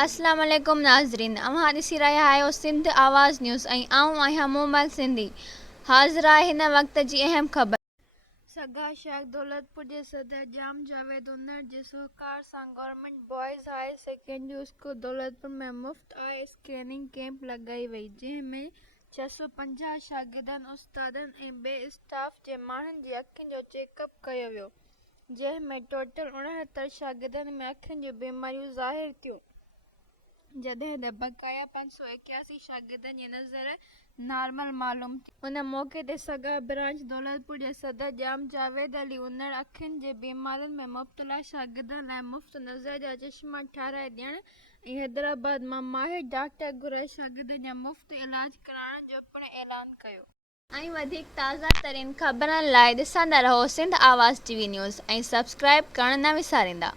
अस्सलाम वालेकुम नाज़रीन, अव्हां ॾिसी रहिया आहियो सिंध आवाज़ न्यूज़ ऐं आऊं आहियां मोमल सिंधी। हाज़िर आहे हिन वक़्त जी अहम ख़बर। सगा शेख दौलतपुर जे सदर जाम जावेद उन्नर जे सहकार सां government boys higher secondary school Daulatpur में मुफ़्त आई स्क्रीनिंग कैंप लॻाई वई, जंहिं में 650 शागिर्दनि, उस्तादनि ऐं ॿिए स्टाफ जे माण्हुनि जी अखियुनि जो चेकअप कयो वियो, जंहिं में टोटल 69 शागिर्दनि में अखियुनि जूं बीमारियूं ज़ाहिर थियूं, जॾहिं त बक़ाया 581 शागिर्दनि जी नज़र नॉर्मल मालूम थी। उन मौक़े ते सगा ब्रांच दौलतपुर जे सदर जाम जावेद अली उन्नर अखियुनि जे बीमारियुनि में मुब्तला शागिर्दनि लाइ मुफ़्त नज़र जा चश्मा ठाराए ॾियण ऐं हैदराबाद मां माहिर डॉक्टर घुराए शागिर्दनि जा मुफ़्त इलाज कराइण जो पिणु ऐलान कयो। ऐं वधीक ताज़ा तरीन ख़बरनि लाइ ॾिसंदा रहो सिंध आवाज़ टीवी न्यूज़ ऐं सब्सक्राइब करणु न विसारींदा।